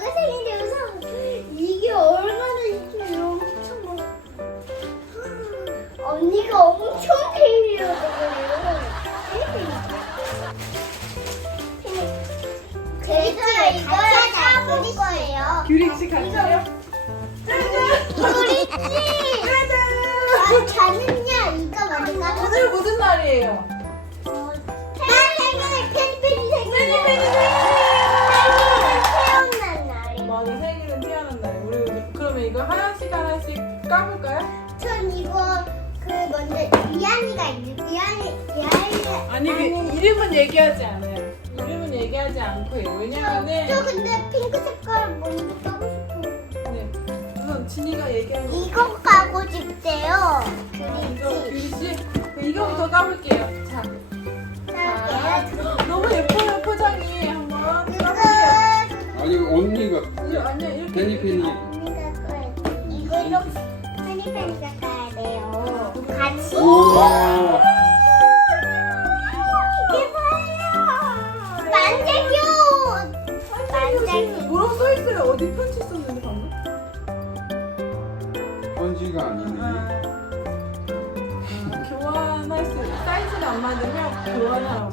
너가 생일이어서 이게 얼마나 이렇게 엄청 많아. 언니가 엄청 생일이어서 그래요. 그래서 이걸 사볼 거예요. 규리 씨 같이요? 이름은 얘기하지 않아요. 이름은 얘기하지 않고 해요. 왜냐면은 저 근데 핑크 색깔 먼저 까고 싶어요. 네. 우선 진이가 얘기하는 거. 이거 까고 싶대요. 이거 그리지. 규리 씨 이거부터 까볼게요. 자. 자 너무 예뻐요 포장이 한번 이거 까볼게요. 아니 언니가 이거 아니야 이렇게 페니페니 언니가 까야 돼. 이거 이렇게 팬이팬이가 까야 돼요. 같이. 오예 있어요? 어디 편지 썼는데 방금? 편지가 아니네 아, 교환할 수 사이즈가 안 맞으면 교환하라고.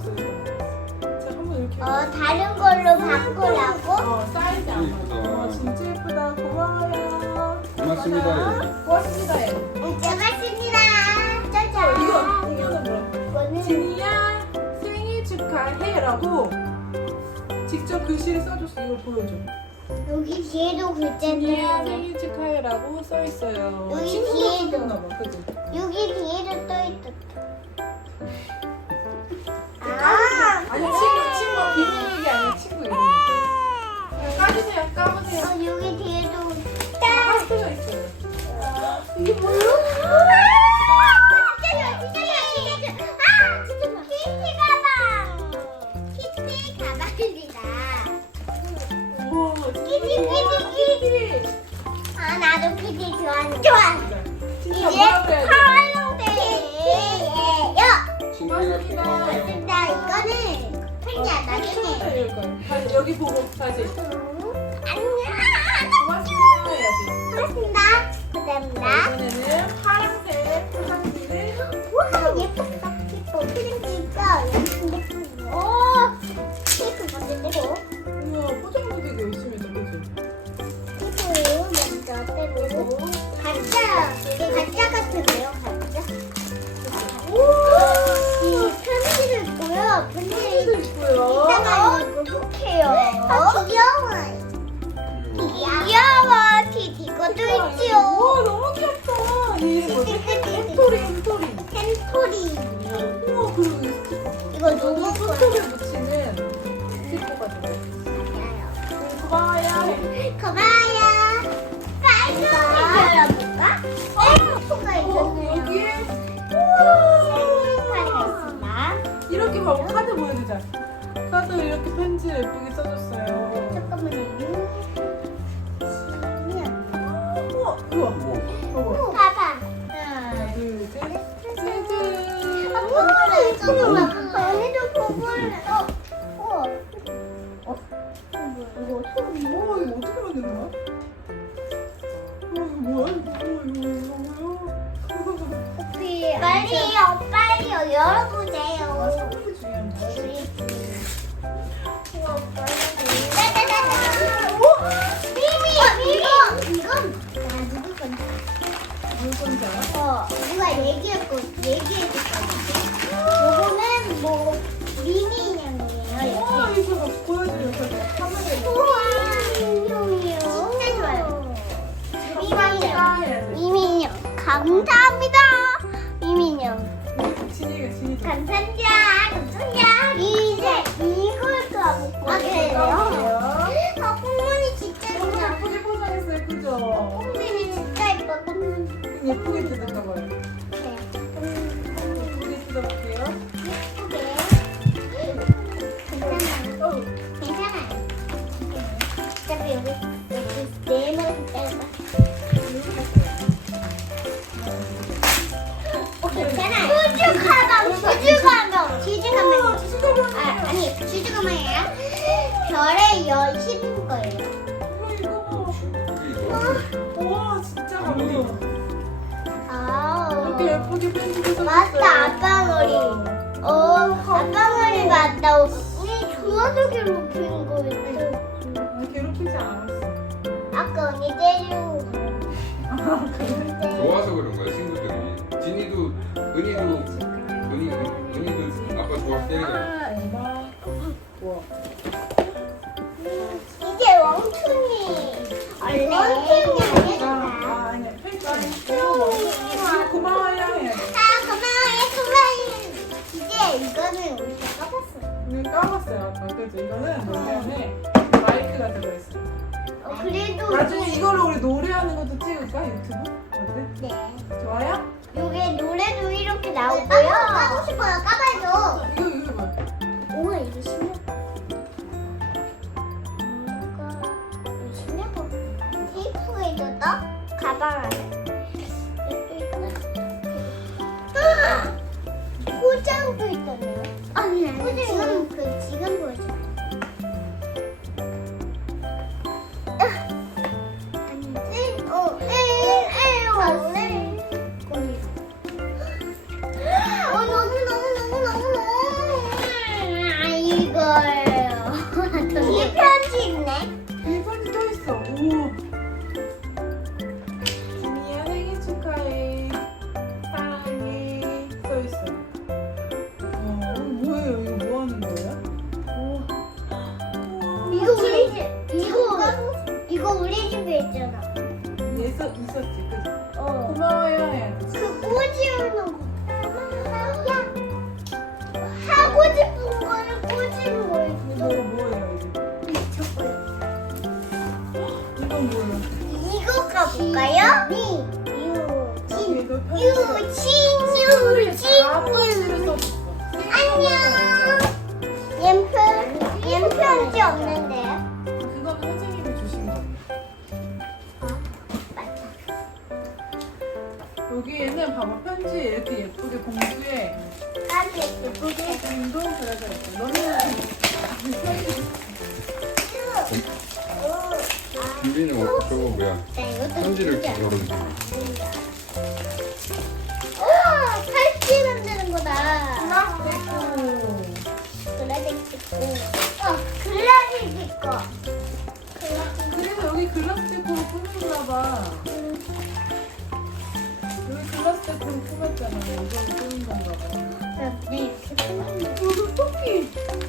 자 한번 이렇게. 어 다른 걸로 바꾸라고? 어 사이즈 안 맞아. 어 진짜 예쁘다. 고마워요. 고맙습니다 고맙습니다. 얘. 고맙습니다. 어, 짜잔. 이거 이거는 뭐야? 이거는 진이야 생일 축하해라고 직접 글씨를 써줬어. 이걸 보여줘. 여기 뒤에도 글자는 생일 축하해라고 써 있어요. 여기 친구가 뒤에도. 썼나 봐, 그지? 여기 뒤에도 또 있다. 아, 아니 친구 친구 비밀이 아니라 친구 이름이. 까주세요. 까보세요. 어, 여기 뒤에도 아, 써져 있어요. 이게 뭐야? 고마 감사합니다. 진이가 진이 좀. 감사합니다. 감사합니다. 이제 이걸 가볼게요. 아, 그래요? 아, 꽁무니 진짜 너무 좋아. 예쁘게 포장했어요, 그죠? 꽁무니 진짜 예뻐, 꽁무니. 예쁘게 뜯을까 봐요. 네. 예쁘게 뜯어볼게요. 예쁘게. 괜찮아요. 괜찮아요. 어차피 여기, 여기 네명. 이 치즈 감동. 치즈 감동. 아, 아니 치즈 감동이야. 별의 여신 거예요. 와 진짜 감동. 아우. 이렇게 예쁘게 편집해서 맞다 아빠 머리. 어, 아빠 머리 맞다. 우리 좋아서 괴롭힌 거였지. 아, 괴롭히지 않았어. 아까 언니 때리고. 아, 그래? 좋아서 그런 거야 친구들이. 진이도 은이도 아, 에바. 우와. 이게 왕춘이 아, 아니야. 아, 아니야. 이거 고마워요 해야 돼. 아, 고마워요, 고마워요. 이제 이거는 우리가 까봤어. 이거 까봤어요, 아까. 그죠? 이거는 노래 안에 마이크가 들어있어. 어, 그래도. 나중에 이걸로 우리 노래하는 것도 찍을까? 유튜브? 어때? 네. 좋아요? 요게 노래도 이렇게 나오고요. 까고 싶어요, 까봐 이거 신기하다. 테이프가 있었다? 가방 안에. 있다. 포장도 있던데요? 아니, 아니. 지금, 그, 지금 보여줘. 있잖아. 얘서 있었지, 그지? 어. 고마워요 해야 돼. 그 꼬지는 거. 야, 하고 싶은 거를 꼬지는 거예요. 이거 뭐예요, 이게? 이건 뭐예요? 이거 가볼까요? 네. 준비는 어, 저거 뭐야? 편지를 진짜. 열어주지. 우와, 팔찌 만드는 거다. 글라데스 있고. 어, 글라데스 있고. 그래서 여기 글라스틱으로 꾸민가 봐 여기 글라스틱으로 꾸몄잖아 이걸로 꾸민 건가 봐 네, 이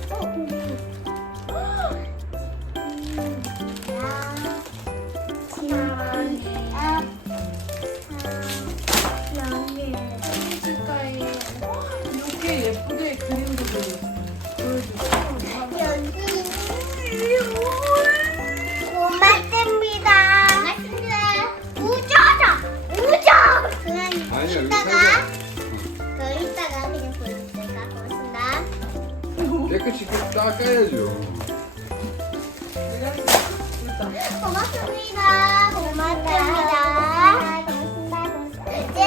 일단 고맙습니다. 고맙습니다. 고맙습니다. 이제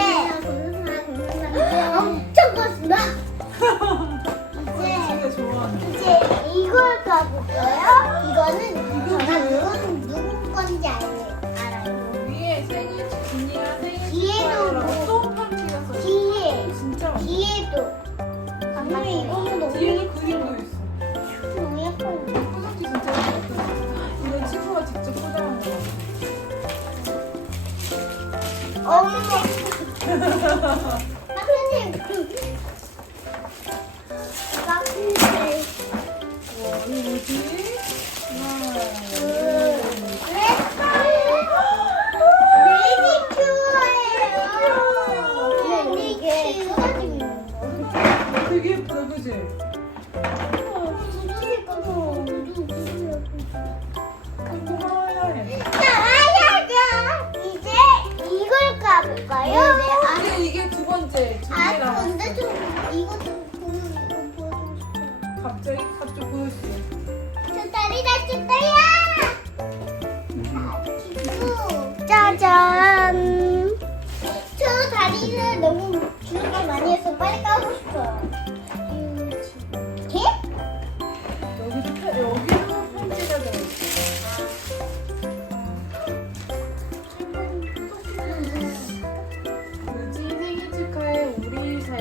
엄청 고맙습니다. 어머. 아 볼까요?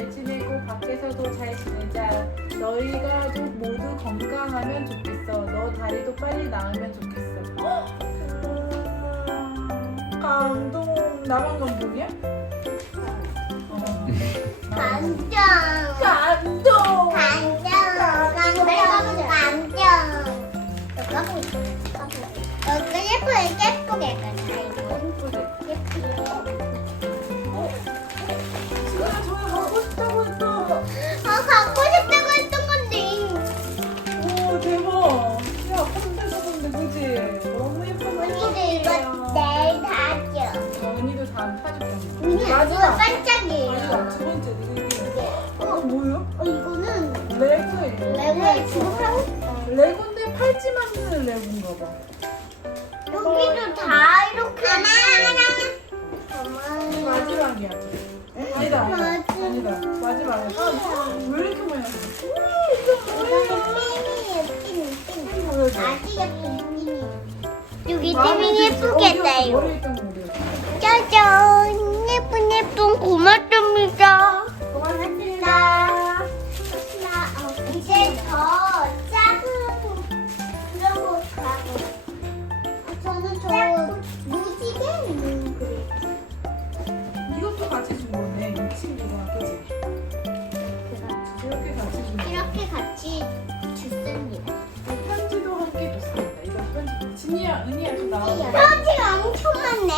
잘 지내고 밖에서도 잘 지내자. 너의 너희 가족 모두 건강하면 좋겠어. 너 다리도 빨리 나으면 좋겠어. 헉! 우와, 감동. 나만 감동이야? 어. 감정. 감동. 감정. 감정. 감정. 너 까고 있어. 까고 있어. 너 예쁘게 예쁘게 해가지고. 예쁘지? 예쁘게. 마지막. 반짝이에요. 마지막 두 번째 이게. 어 뭐예요? 어 이거는 레고예요. 레고에 주고 하고 싶어. 레고인데 팔찌 만드는 레고인가 봐. 여기도 다 이렇게. 하나 하나. 마지막이야. 아니다, 아니다. 마지막이야. 아, 왜 이렇게 많이 했어? 보여줘. 여기 마음에 띠민이 들지? 예쁘겠다? 이거? 짜잔 예쁜 고맙습니다 고맙습니다 이제 더 작은 그런 거 가고 아, 저는 저 무지개 있는 그림 이것도 같이 준 거네. 이 친구가 그지? 이렇게 같이 준 거. 이렇게 같이 줬습니다 편지도 함께 줬습니다. 이거 편지. 진이야, 은이야 좀 나와. 편지가 엄청 많네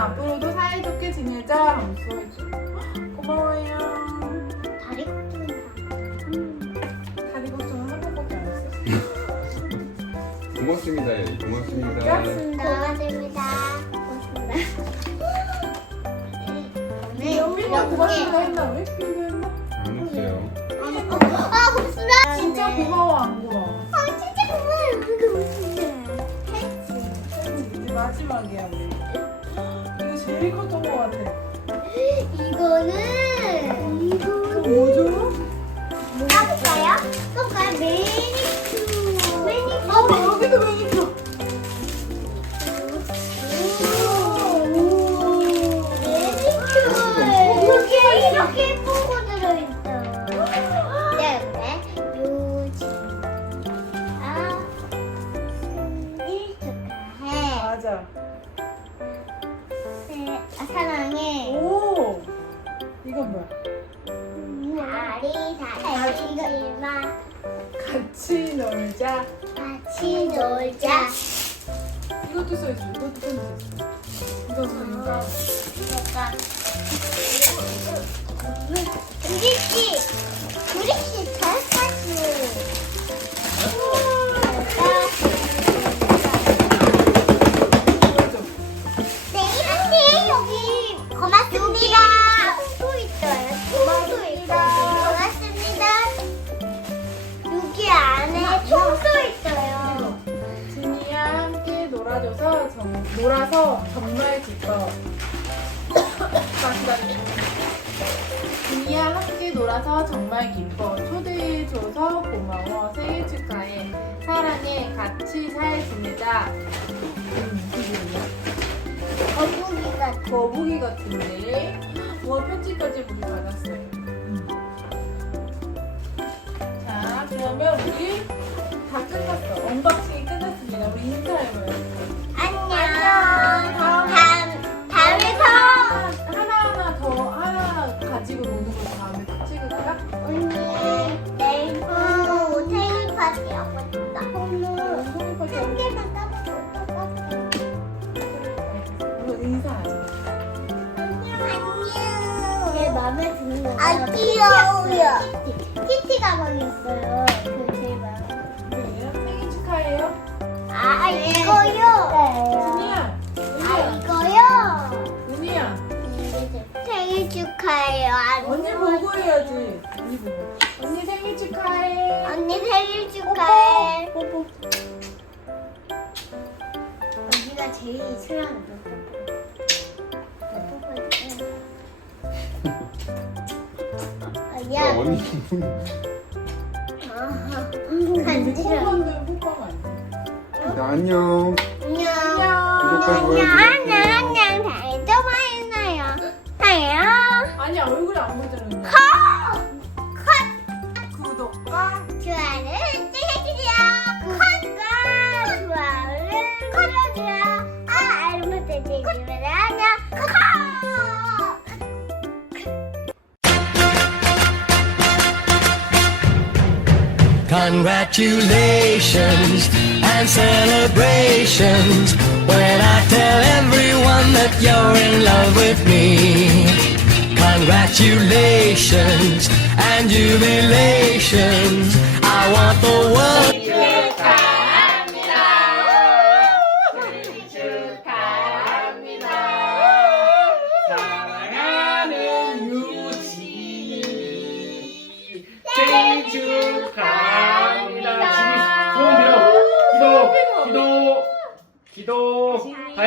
앞으로도 사이좋게 지내자. 하면서. 고마워요. 다리 걱정은 한 번밖에 안 했어. 고맙습니다. 예, 고맙습니다. 고맙습니다 네, 우리가 고맙습니다 했나? 왜 이거 했나? 안 했어요. 아, 고맙습니다. 진짜 고마워 안 고마워? 아, 진짜 고마워요. 그게 무슨 했지. 이제 마지막이야 이거는 이거 뭐죠? 까볼까요? 까볼까요? 매니큐. 매니큐. 어 여기도 매니큐. 매니큐. 여기에 이렇게 예쁜 거 들어있어. 그다음에 요즘 아 생일 축하해. 맞아. 네, 아, 사랑해. 오. 이건 뭐야? 다리 같이 놀자. 같이 놀자. 이것도 써있어. 이것도 써있어. 이거. 약간 우리 씨 우리 씨 잘 거북이 같은. 같은데. 뭐 편지까지 우리 받았어요. 음. 자, 그러면 우리 다 끝났어. 언박싱이 끝났습니다. 우리 인사해봐요. 안녕. 다음. 다음 다음에서 하나하나 더 하나 가지고 노는 거 다음에 또 찍을까? 언니 내일 후 생일 파티 하고 아 귀여워요. 키티, 키티 가방이었어요. 그. 네, 생일 축하해요. 아 이거요. 은희야, 아 은희야, 이거요. 은희야. 생일 축하해요. 언니 보고 해야지. 언니 보고. 언니 생일 축하해. 언니 생일 축하해. 뽀뽀. 언니가 제일 싫어하는 거. 어, 야, 언니. 아, 근데 간지러. 뽀뽀는 뽀뽀하면 안 돼. 자, 안녕. 안녕. 구독과 좋아요 안녕. 안녕, 또 만나요. 안녕. 아니 아니야 얼굴이 안 보이잖아. 컷! 구독과 찍어주세요. Congratulations and celebrations when I tell everyone that you're in love with me. Congratulations and jubilations. I want the world.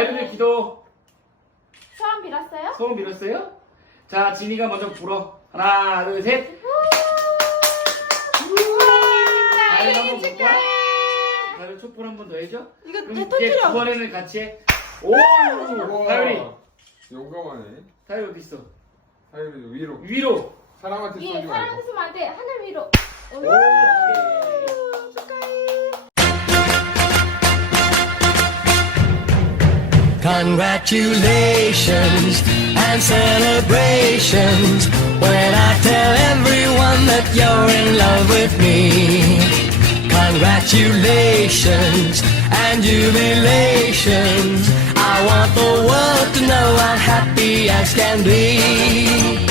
다이브들 기도. 소원 빌었어요? 소원 빌었어요? 자, 지니가 먼저 불어. 하나, 둘, 셋. 다이브 한번 볼까? 다이브 촛불 한 번 더 해줘. 이거 그럼 다 이제 터뜨려. 이번에는 같이 해. 오! 다이브리. 용감하네. 예, 다이브 어디 있어? 하율이 위로 위로. 사람한테 예, 쏘지 말고 돼. 하늘 위로. 오. 축하해. Congratulations and celebrations when I tell everyone that you're in love with me. Congratulations and jubilations. I want the world to know I'm happy as can be.